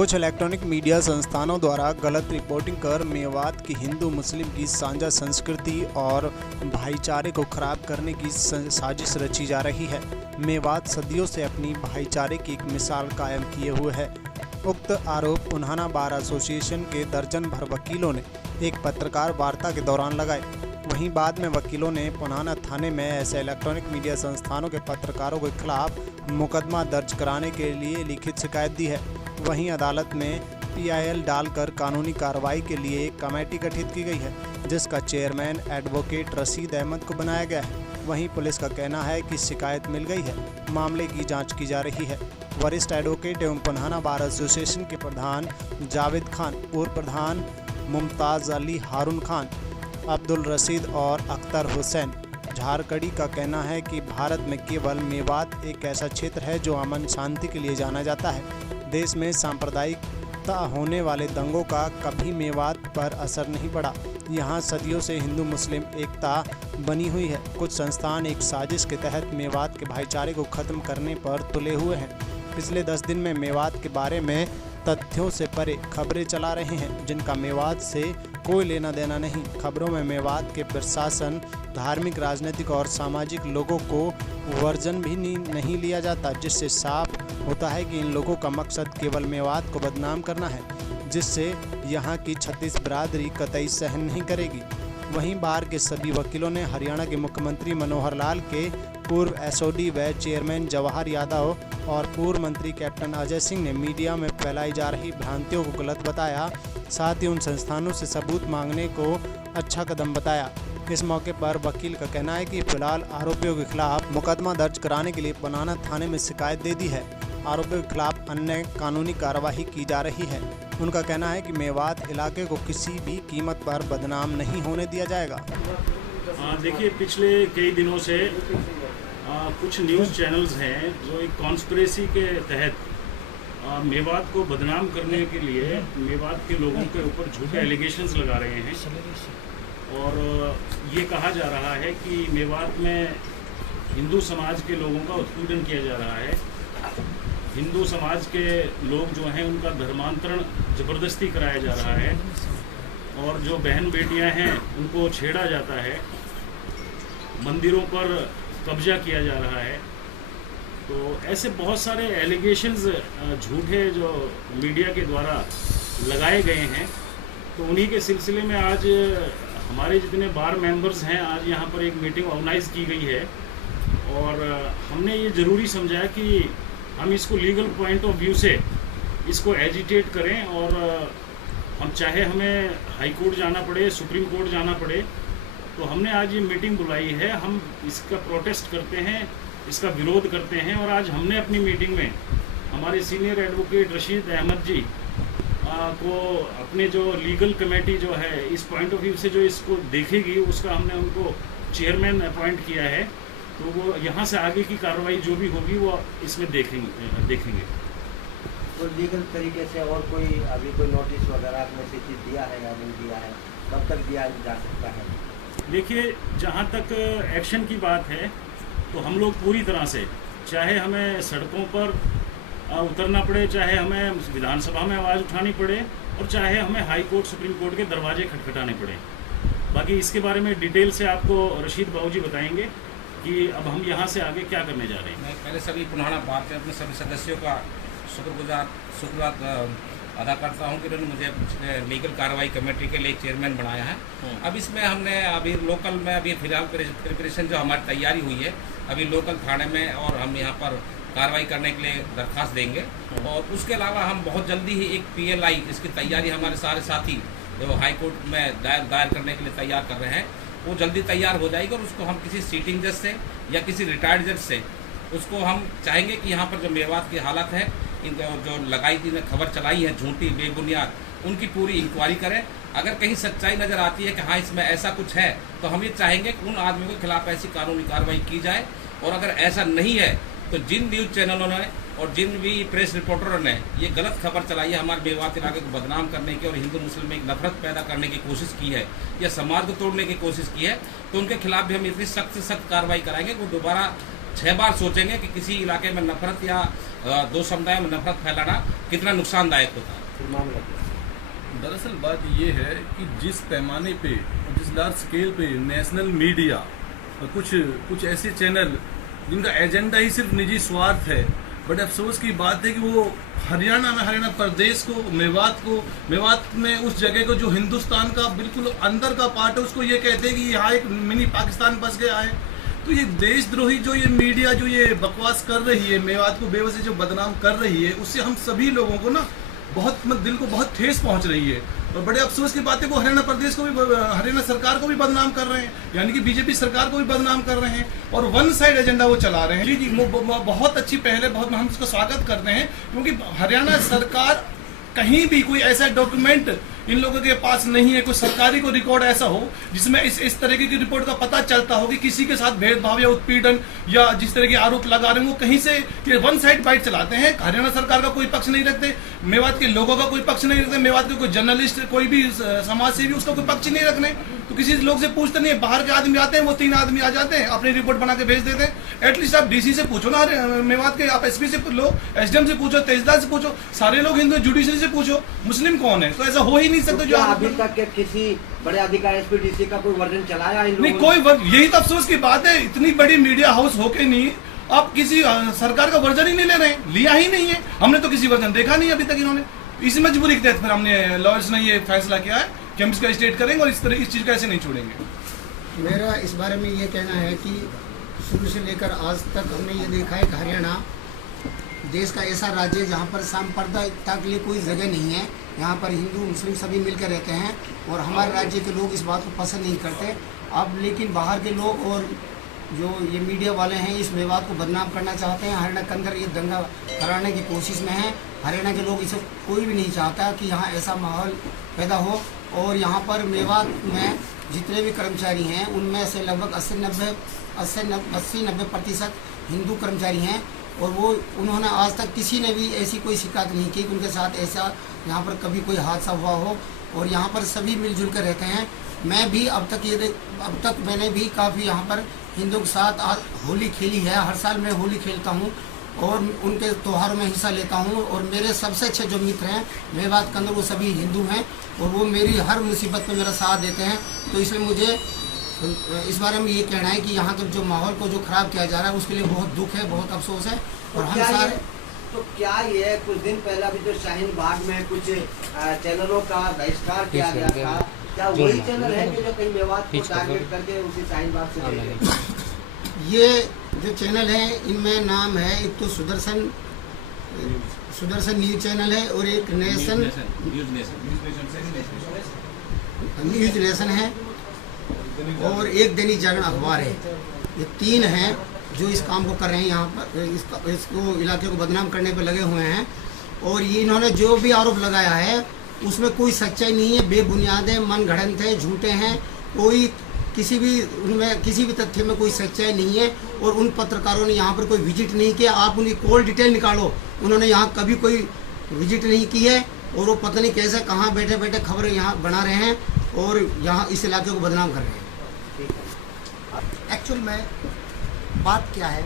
कुछ electronic media संस्थानों द्वारा गलत रिपोर्टिंग कर मेवात की हिंदू मुस्लिम की साझा संस्कृति और भाईचारे को खराब करने की साजिश रची जा रही है। मेवात सदियों से अपनी भाईचारे की एक मिसाल कायम किए हुए है। उक्त आरोप उन्हाना बार एसोसिएशन के दर्जन भर वकीलों ने एक पत्रकार वार्ता के दौरान लगाए। वहीं बाद में वकीलों ने पुनाना थाने में ऐसे इलेक्ट्रॉनिक मीडिया संस्थानों के पत्रकारों के खिलाफ मुकदमा दर्ज कराने के लिए लिखित शिकायत दी है। वहीं अदालत में PIL डालकर कानूनी कार्रवाई के लिए एक कमेटी गठित की गई है, जिसका चेयरमैन एडवोकेट रशीद अहमद को बनाया गया है। वहीं पुलिस का कहना है कि शिकायत मिल गई है, मामले की जांच की जा रही है। वरिष्ठ एडवोकेट एवं पुनाना बार एसोसिएशन के प्रधान जावेद खान, पूर्व प्रधान मुमताज़ अली हारून खान, अब्दुल रशीद और अख्तर हुसैन झारखड़ी का कहना है कि भारत में केवल मेवात एक ऐसा क्षेत्र है जो अमन शांति के लिए जाना जाता है। देश में सांप्रदायिकता होने वाले दंगों का कभी मेवात पर असर नहीं पड़ा। यहाँ सदियों से हिंदू मुस्लिम एकता बनी हुई है। कुछ संस्थान एक साजिश के तहत मेवात के भाईचारे को खत्म करने पर तुले हुए हैं। पिछले 10 दिन में मेवात के बारे में तथ्यों से परे खबरें चला रहे हैं, जिनका मेवात से कोई लेना देना नहीं। खबरों में मेवात के प्रशासन, धार्मिक, राजनीतिक और सामाजिक लोगों को वर्जन भी नहीं लिया जाता, जिससे साफ होता है कि इन लोगों का मकसद केवल मेवात को बदनाम करना है, जिससे यहाँ की 36 बिरादरी कतई सहन नहीं करेगी। वहीं बार के सभी वकीलों ने हरियाणा के मुख्यमंत्री मनोहर लाल के पूर्व SOD व चेयरमैन जवाहर यादव और पूर्व मंत्री कैप्टन अजय सिंह ने मीडिया में फैलाई जा रही भ्रांतियों को गलत बताया। साथ ही उन संस्थानों से सबूत मांगने को अच्छा कदम बताया। इस मौके पर वकील का कहना है कि फिलहाल आरोपियों के खिलाफ मुकदमा दर्ज कराने के लिए पुनाना थाने में शिकायत दे दी है। आरोपियों के खिलाफ अन्य कानूनी कार्रवाई की जा रही है। उनका कहना है कि मेवात इलाके को किसी भी कीमत पर बदनाम नहीं होने दिया जाएगा। देखिए, पिछले कई दिनों से कुछ न्यूज़ चैनल्स हैं जो एक कॉन्स्पिरेसी के तहत मेवात को बदनाम करने के लिए मेवात के लोगों के ऊपर झूठे एलिगेशंस लगा रहे हैं और ये कहा जा रहा है कि मेवात में हिंदू समाज के लोगों का उत्पीड़न किया जा रहा है। हिंदू समाज के लोग जो हैं उनका धर्मांतरण ज़बरदस्ती कराया जा रहा है और जो बहन बेटियां हैं उनको छेड़ा जाता है, मंदिरों पर कब्जा किया जा रहा है। तो ऐसे बहुत सारे एलिगेशंस झूठे जो मीडिया के द्वारा लगाए गए हैं। तो उन्हीं के सिलसिले में आज हमारे जितने बार मेंबर्स हैं, आज यहाँ पर एक मीटिंग ऑर्गेनाइज की गई है और हमने ये ज़रूरी समझा कि हम इसको लीगल पॉइंट ऑफ व्यू से इसको एजिटेट करें और हम चाहे हमें हाई कोर्ट जाना पड़े, सुप्रीम कोर्ट जाना पड़े, तो हमने आज ये मीटिंग बुलाई है। हम इसका प्रोटेस्ट करते हैं, इसका विरोध करते हैं और आज हमने अपनी मीटिंग में हमारे सीनियर एडवोकेट रशीद अहमद जी को अपने जो लीगल कमेटी जो है इस पॉइंट ऑफ व्यू से जो इसको देखेगी, उसका हमने उनको चेयरमैन अपॉइंट किया है। तो वो यहाँ से आगे की कार्रवाई जो भी होगी वो इसमें देखेंगे। तो लीगल तरीके से और कोई अभी कोई नोटिस वगैरह मैसेज दिया है या नहीं दिया है, कब तक दिया जा सकता है? देखिए, जहाँ तक एक्शन की बात है तो हम लोग पूरी तरह से, चाहे हमें सड़कों पर उतरना पड़े, चाहे हमें विधानसभा में आवाज़ उठानी पड़े और चाहे हमें हाई कोर्ट, सुप्रीम कोर्ट के दरवाजे खटखटाने पड़े। बाकी इसके बारे में डिटेल से आपको रशीद बाबू जी बताएंगे कि अब हम यहाँ से आगे क्या करने जा रहे हैं। मैं पहले सभी पुनाना बार के अपने सभी सदस्यों का शुक्रगुजार अदा करता हूँ कि उन्होंने मुझे लीगल कार्रवाई कमेटी के लिए चेयरमैन बनाया है। अब इसमें हमने अभी लोकल में अभी फिलहाल प्रिपरेशन जो हमारी तैयारी हुई है अभी लोकल थाने में, और हम यहाँ पर कार्रवाई करने के लिए दरख्वास्त देंगे और उसके अलावा हम बहुत जल्दी ही एक PLI, इसकी तैयारी हमारे सारे साथी जो हाई कोर्ट में दायर करने के लिए तैयार कर रहे हैं, वो जल्दी तैयार हो जाएगी और उसको हम किसी सीटिंग जज से या किसी रिटायर्ड जज से उसको हम चाहेंगे कि यहाँ पर जो मेवात की हालत है, इन जो लगाई थी खबर चलाई है झूठी बेबुनियाद, उनकी पूरी इंक्वायरी करें। अगर कहीं सच्चाई नज़र आती है कि हाँ इसमें ऐसा कुछ है, तो हम ये चाहेंगे कि उन आदमियों के खिलाफ ऐसी कानूनी कार्रवाई की जाए। और अगर ऐसा नहीं है तो जिन न्यूज़ चैनलों ने और जिन भी प्रेस रिपोर्टरों ने ये गलत खबर चलाई है, हमारे मेवात इलाके को बदनाम करने की और हिंदू मुस्लिम में एक नफरत पैदा करने की कोशिश की है या समाज को तोड़ने की कोशिश की है, तो उनके खिलाफ भी हम इतनी सख्त से सख्त कार्रवाई कराएंगे कि वो दोबारा 6 बार सोचेंगे कि किसी इलाके में नफरत या दो समुदायों में नफरत फैलाना कितना नुकसानदायक होता है। दरअसल बात ये है कि जिस पैमाने पे, जिस लार्ज स्केल पे नेशनल मीडिया और कुछ ऐसे चैनल जिनका एजेंडा ही सिर्फ निजी स्वार्थ है, बट अफसोस की बात है कि वो हरियाणा प्रदेश को, मेवात में उस जगह को जो हिंदुस्तान का बिल्कुल अंदर का पार्ट है, उसको ये कहते हैं कि यहाँ एक मिनी पाकिस्तान बस गया है। तो ये देशद्रोही जो ये मीडिया जो ये बकवास कर रही है, मेवात को बेवजह जो बदनाम कर रही है, उससे हम सभी लोगों को ना बहुत दिल को बहुत ठेस पहुंच रही है। और बड़े अफसोस की बात है वो हरियाणा प्रदेश को भी, हरियाणा सरकार को भी बदनाम कर रहे हैं, यानी कि बीजेपी सरकार को भी बदनाम कर रहे हैं और वन साइड एजेंडा वो चला रहे हैं। जी बहुत अच्छी पहल है, बहुत हम उसका स्वागत करते हैं, क्योंकि हरियाणा सरकार कहीं भी कोई ऐसा डॉक्यूमेंट इन लोगों के पास नहीं है, कोई सरकारी को रिकॉर्ड ऐसा हो जिसमें इस तरीके की रिपोर्ट का पता चलता हो कि किसी के साथ भेदभाव या उत्पीड़न या जिस तरह के आरोप लगा रहे हैं वो कहीं से ये वन साइड बाइट चलाते हैं। हरियाणा सरकार का कोई पक्ष नहीं रखते, मेवात के लोगों का कोई पक्ष नहीं रखते, मेवात के कोई जर्नलिस्ट, कोई भी समाज सेवी उसका कोई पक्ष नहीं रखने। तो किसी लोग से पूछते नहीं है, बाहर के आदमी आते हैं, वो 3 आदमी आ जाते हैं, अपनी रिपोर्ट बना के भेज देते हैं। एटलीस्ट आप डीसी से पूछो ना, मेवात के आप एसपी से लो, एसडीएम से पूछो, तहसीलदार से पूछो, सारे लोग हिंदू, जुडिशरी से पूछो, मुस्लिम कौन है? तो ऐसा हो ही नहीं सकता। जो अभी तक के किसी बड़े अधिकारी एसपीडीसी का कोई वर्जन चलाया नहीं, कोई यही तो अफसोस की बात है, इतनी बड़ी मीडिया हाउस होके नहीं आप किसी सरकार का वर्जन ही नहीं ले रहे, लिया ही नहीं है। हमने तो किसी वर्जन देखा नहीं अभी तक इन्होंने। इस मजबूरी के तहत फिर हमने लॉयर्स ने ये फैसला किया है कि हम इसका स्टेट करेंगे और इस चीज का ऐसे नहीं छोड़ेंगे। मेरा इस बारे में ये कहना है कि शुरू से लेकर आज तक हमने ये देखा है कि हरियाणा देश का ऐसा राज्य है जहाँ पर सांप्रदायिकता के लिए कोई जगह नहीं है। यहाँ पर हिंदू मुस्लिम सभी मिलकर रहते हैं और हमारे राज्य के लोग इस बात को पसंद नहीं करते। अब लेकिन बाहर के लोग और जो ये मीडिया वाले हैं इस मेवात को बदनाम करना चाहते हैं, हरियाणा के अंदर ये दंगा कराने की कोशिश में है। हरियाणा के लोग इसे कोई भी नहीं चाहता कि यहाँ ऐसा माहौल पैदा हो। और यहाँ पर मेवात में जितने भी कर्मचारी हैं उनमें से लगभग 80-90% हिंदू कर्मचारी हैं और वो उन्होंने आज तक किसी ने भी ऐसी कोई शिकायत नहीं की कि उनके साथ ऐसा यहाँ पर कभी कोई हादसा हुआ हो। और यहाँ पर सभी मिलजुल कर रहते हैं। मैं भी अब तक मैंने भी काफ़ी यहाँ पर हिंदुओं के साथ होली खेली है। हर साल मैं होली खेलता हूँ और उनके त्योहारों में हिस्सा लेता हूँ। और मेरे सबसे अच्छे जो मित्र हैं मेवात के अंदर वो सभी हिंदू हैं और वो मेरी हर मुसीबत में मेरा साथ देते हैं। तो इसलिए मुझे इस बारे में ये कहना है कि यहाँ के जो माहौल को जो ख़राब किया जा रहा है उसके लिए बहुत दुख है, बहुत अफसोस है। और हम सारे तो क्या ये कुछ दिन पहले भी जो शाहीन बाग में कुछ चैनलों का बहिष्कार किया गया था, क्या वही चैनल है कि जो कहीं मेवात को टारगेट करके उसी शाहीन बाग से ले गए? ये जो चैनल है इनमें नाम है, एक तो सुदर्शन न्यूज चैनल है और एक न्यूज नेशन है और एक दैनिक जागरण अखबार है। ये 3 हैं जो इस काम को कर रहे हैं, यहाँ पर इसको इलाके को बदनाम करने पे लगे हुए हैं। और ये इन्होंने जो भी आरोप लगाया है उसमें कोई सच्चाई नहीं है, बेबुनियाद है, मन गढ़ंत है, झूठे हैं। कोई उनमें किसी भी तथ्य में कोई सच्चाई नहीं है। और उन पत्रकारों ने यहाँ पर कोई विजिट नहीं किया। आप उनकी कॉल डिटेल निकालो, उन्होंने यहाँ कभी कोई विजिट नहीं की है और वो पता नहीं कैसे कहाँ बैठे बैठे खबरें यहाँ बना रहे हैं और यहाँ इस इलाके को बदनाम कर रहे हैं। एक्चुअल में बात क्या है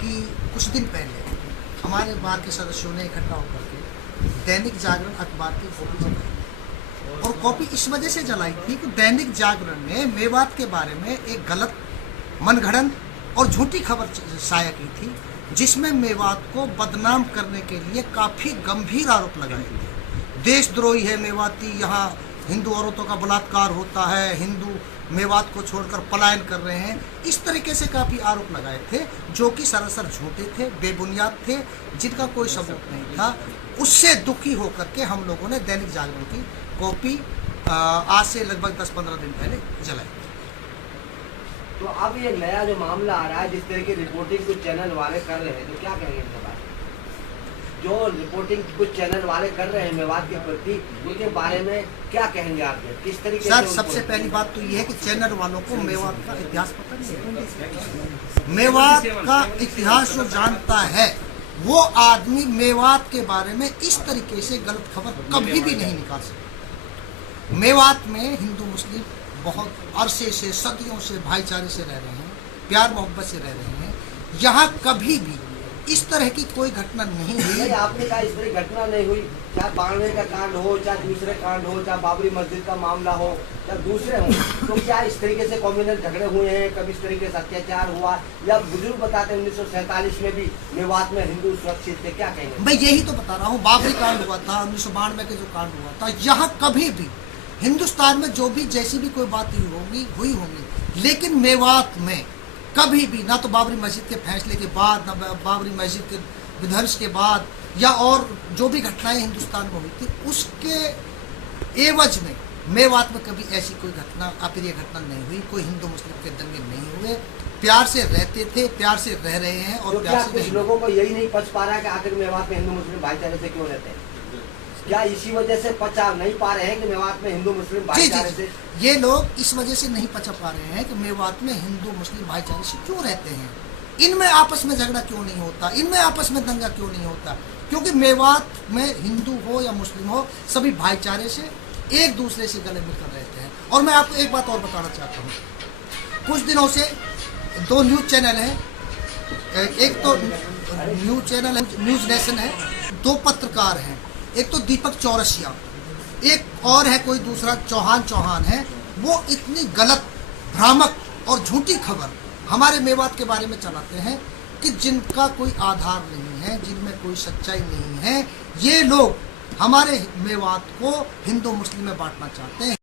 कि कुछ दिन पहले हमारे बार के सदस्यों ने इकट्ठा होकर के दैनिक जागरण अखबार की कॉपी जलाई और कॉपी इस वजह से जलाई थी कि दैनिक जागरण ने मेवात के बारे में एक गलत मनगढ़ंत और झूठी खबर शाया की थी जिसमें मेवात को बदनाम करने के लिए काफ़ी गंभीर आरोप लगाए थे। देशद्रोही है मेवाती, यहाँ हिंदू औरतों का बलात्कार होता है, हिंदू मेवात को छोड़कर पलायन कर रहे हैं, इस तरीके से काफ़ी आरोप लगाए थे जो कि सरासर झूठे थे, बेबुनियाद थे, जिनका कोई सबूत नहीं था। उससे दुखी होकर के हम लोगों ने दैनिक जागरण की कॉपी आज से लगभग 10-15 दिन पहले जलाई। तो अब ये नया जो मामला आ रहा है, जिस तरह की रिपोर्टिंग कुछ चैनल वाले कर रहे हैं, तो क्या कहेंगे इनके बारे में? जो रिपोर्टिंग कुछ चैनल वाले कर रहे हैं मेवात के प्रति, उनके बारे में क्या कहेंगे आप? किस तरीके सर, सबसे पहली बात तो ये है कि चैनल वालों को मेवात का इतिहास पता नहीं। मेवात का इतिहास जो जानता है वो आदमी मेवात के बारे में इस तरीके से गलत खबर कभी भी नहीं निकाल सकता। मेवात में हिंदू मुस्लिम बहुत अरसे से, सदियों से भाईचारे से रह रहे हैं, प्यार मोहब्बत से रह रहे हैं। यहाँ कभी भी इस तरह की कोई घटना नहीं नहीं, हुई। आपने कहा इस तरह घटना नहीं हुई, चाहे 92 का कांड हो, चाहे दूसरे कांड हो, चाहे बाबरी मस्जिद का मामला हो, चाहे दूसरे हो, तो क्या इस तरीके से कम्युनल झगड़े हुए हैं, कभी इस तरीके से अत्याचार हुआ, या बुजुर्ग बताते हैं 1947 में भी मेवात में हिंदू सुरक्षित थे, क्या कहेंगे? मैं यही तो बता रहा हूँ, बाबरी कांड हुआ था, 1992 के जो कांड हुआ था, यहाँ कभी भी हिंदुस्तान में जो भी जैसी भी कोई बात हुई होंगी, लेकिन मेवात में कभी भी ना तो बाबरी मस्जिद के फैसले के बाद, ना बाबरी मस्जिद के विध्वंस के बाद, या और जो भी घटनाएं हिंदुस्तान में हुई थी उसके एवज में मेवात में कभी ऐसी कोई घटना अप्रिय घटना नहीं हुई। कोई हिंदू मुस्लिम के दंगे नहीं हुए, प्यार से रहते थे, प्यार से रह रहे हैं। और तो प्यार क्या से कुछ रहेंगे। लोगों को यही नहीं पच पा रहा है कि आखिर मेवात में हिंदू मुस्लिम भाईचारे से क्यों रहते हैं? क्या इसी वजह से पचा नहीं पा रहे हैं कि मेवात में हिंदू मुस्लिम भाईचारे से? ये लोग इस वजह से नहीं पचा पा रहे हैं कि मेवात में हिंदू मुस्लिम भाईचारे से क्यों रहते हैं, इनमें आपस में झगड़ा क्यों नहीं होता, इनमें आपस में दंगा क्यों नहीं होता। क्योंकि मेवात में हिंदू हो या मुस्लिम हो, सभी भाईचारे से एक दूसरे से गले मिलकर रहते हैं। और मैं आपको एक बात और बताना चाहता हूँ, कुछ दिनों से 2 न्यूज चैनल हैं, एक तो न्यूज चैनल है न्यूज नेशन है, 2 पत्रकार हैं, एक तो दीपक चौरसिया, एक और है कोई दूसरा चौहान है। वो इतनी गलत, भ्रामक और झूठी खबर हमारे मेवात के बारे में चलाते हैं कि जिनका कोई आधार नहीं है, जिनमें कोई सच्चाई नहीं है। ये लोग हमारे मेवात को हिंदू मुस्लिम में बांटना चाहते हैं।